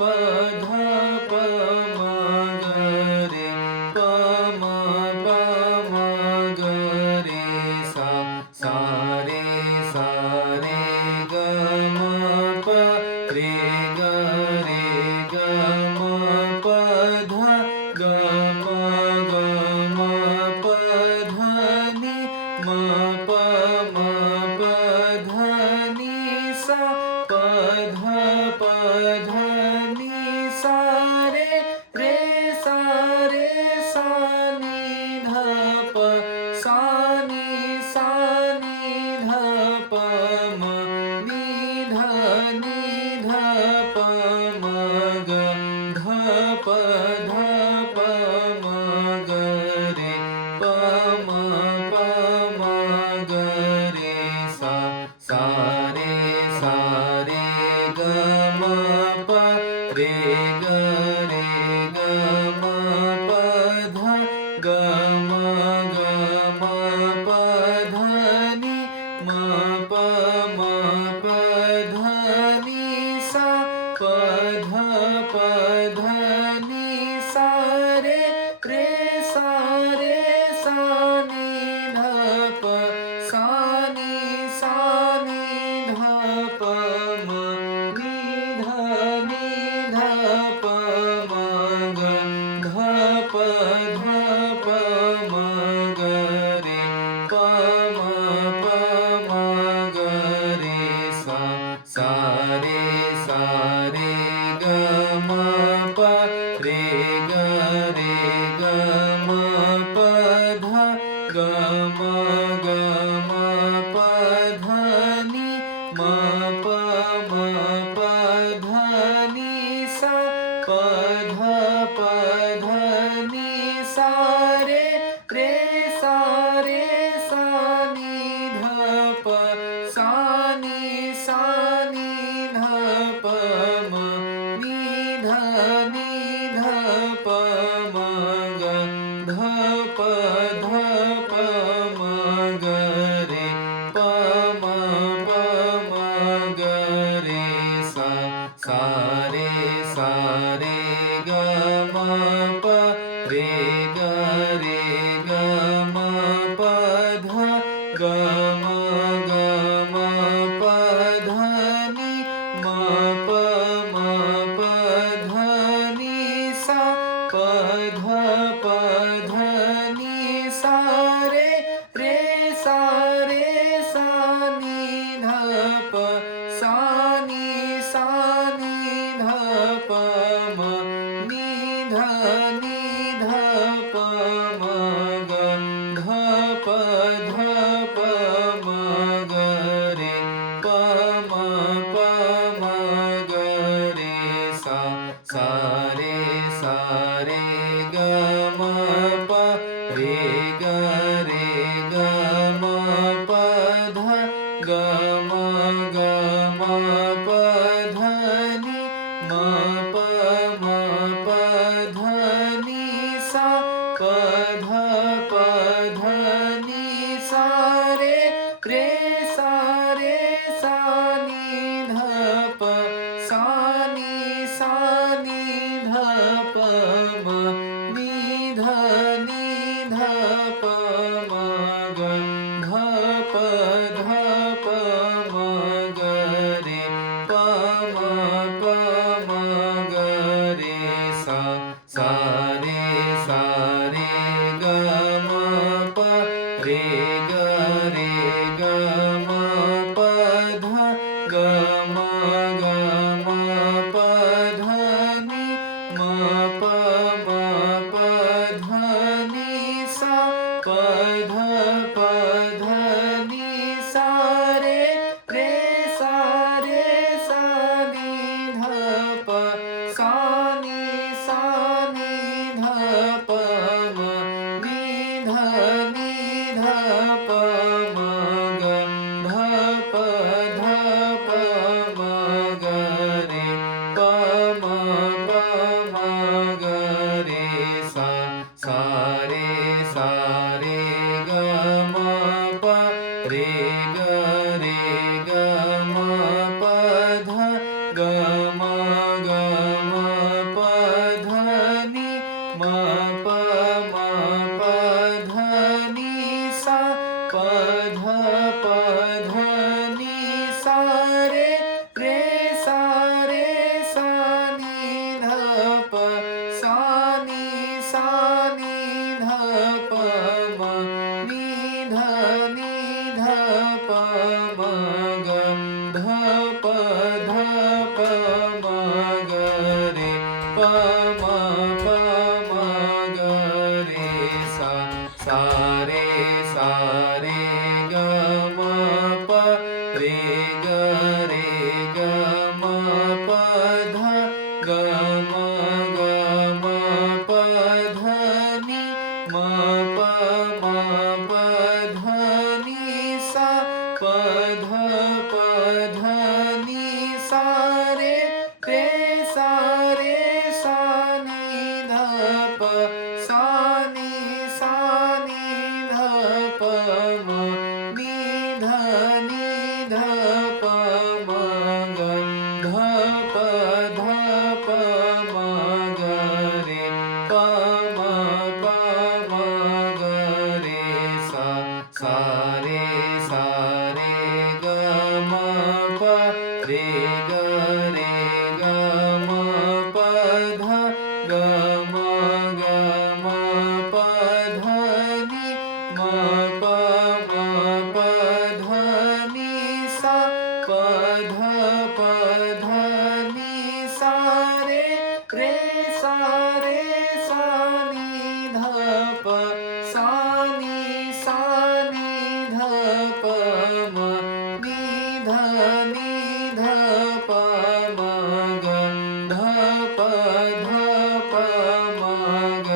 प ध प म ग रे प म प म ग रे सा सा रे ग म प रे ग म प ध ग म प ध नि म प ध नि सा प ध नि सा रे सा नि ध प सा नि ध प म नि ध प म ग ध प म ग रे प म ग रे सा सा रे ग म प रे ग म प ध ग म प ध नि म प ध नि सा प ध नि सा रे सा नि ध प सा नि ध प म नि ध प म ग ध प म ग रे प म ग रे सा सा रे ग म प रे ग म प ध ग म प ध नि म प ध नि सा प ध नि सा रे सा नि ध प सा नि ध प म नि ध प म ग ध प म ग रे प म ग रे सा सा रे ग म प रे ग म प ध ग म प ध नि म प ध नि सा प ध नि सा रे सा नि ध प सा नि ध प म नि ध प म ग ध प म ग रे प म ग रे सा सा रे ग म प रे ग म प ध ग म प ध नि म प ध नि सा प ध नि सा रे सा नि ध प सा नि ध प म नि ध प म ग ध प म ग रे प म ग रे सा सा रे ग म प रे ग म प ध ग म प ध नि म प ध नि सा प ध नि सा रे सा नि ध प सा नि ध प म नि ध प म ग ध प म ग रे प म ग रे सा सा रे ग म प रे ग म प ध ग म म प म ग रे सा सा रे ग म प रे ग म प ध ग म प ध नि म प ध नि सा प ध नि सा रे सा नि ध प सा नि ध प म नि ध प म ग ध प म ग रे प म ग रे सा सा रे ग म प रे ग म प ध ग म प ध नि म प ध नि सा प ध नि सा रे सा नि ध प सा नि ध प म नि ध प म ग ध प म ग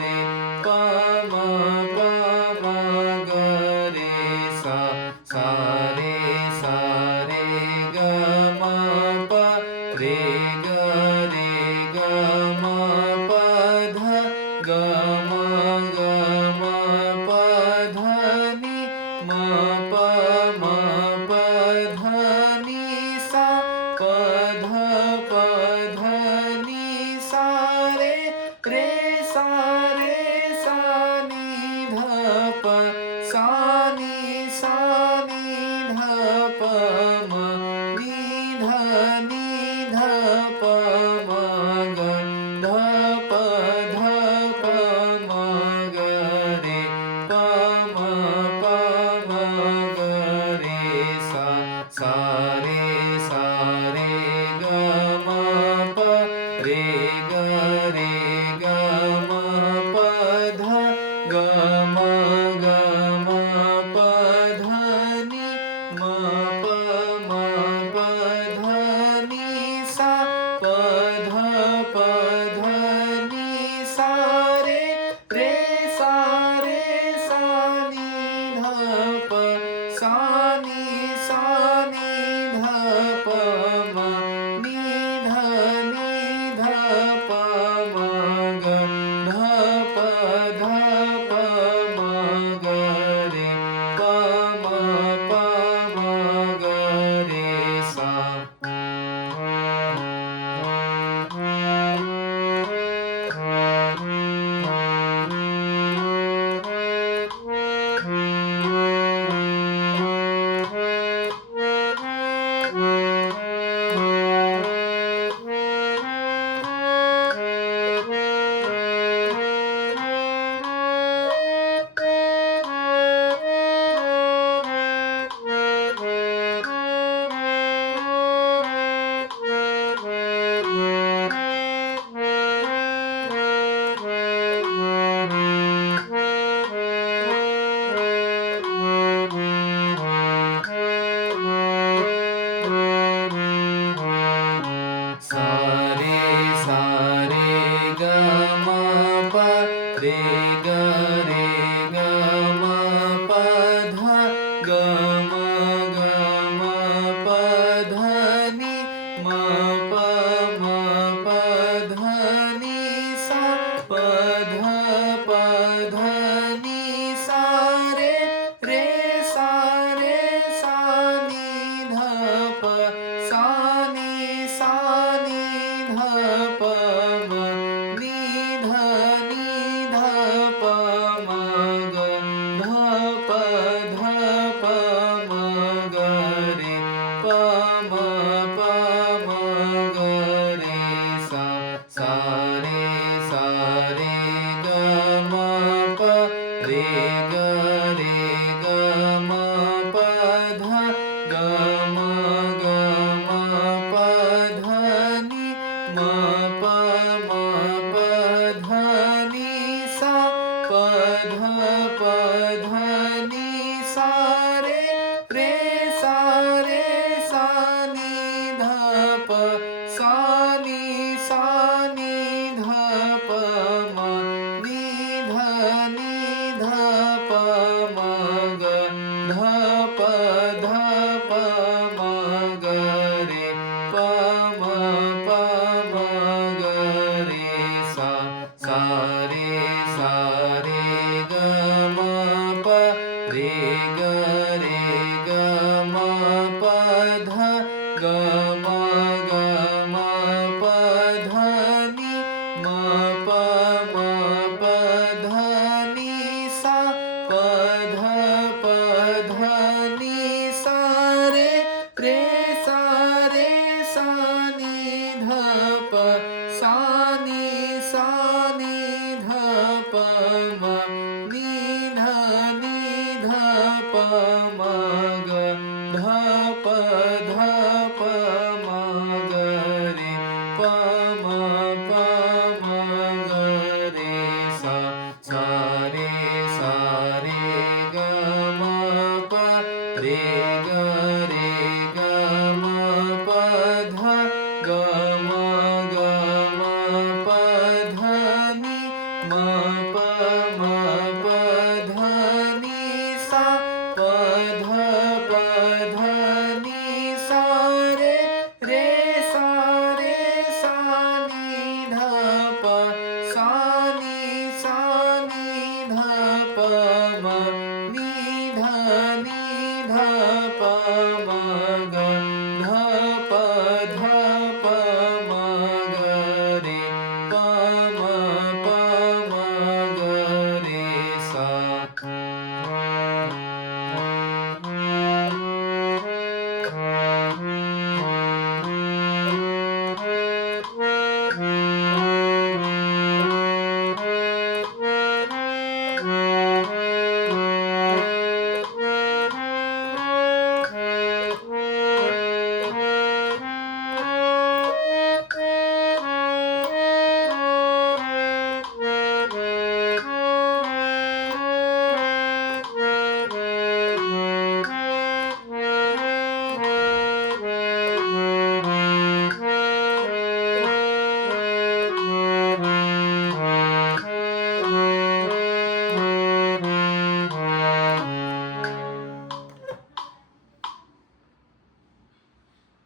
रे प म ग रे सा सा रे ग म प रे ग म प ध ग म प ध नि म प ध नि सा प ध नि सा रे सा नि ध प सा नि ध प म नि ध प म ग ध प म ग रे प म ग रे सा सा रे ग म प रे ग म प ध ग म प ध नि म प ध नि सा प ध नि सा रे सा नि ध प सा नि ध प म नि ध प म ग ध प म ग रे प म ग रे सा सा रे ग म प रे ग म प ध ग म प ध नि म प ध नि सा प ध नि सा रे सा नि ध प सा नि ध प म नि ध प म ग ध प म ग रे प म ग रे सा सा रे ग म प रे ग म प ध ग म प ध नि म प सा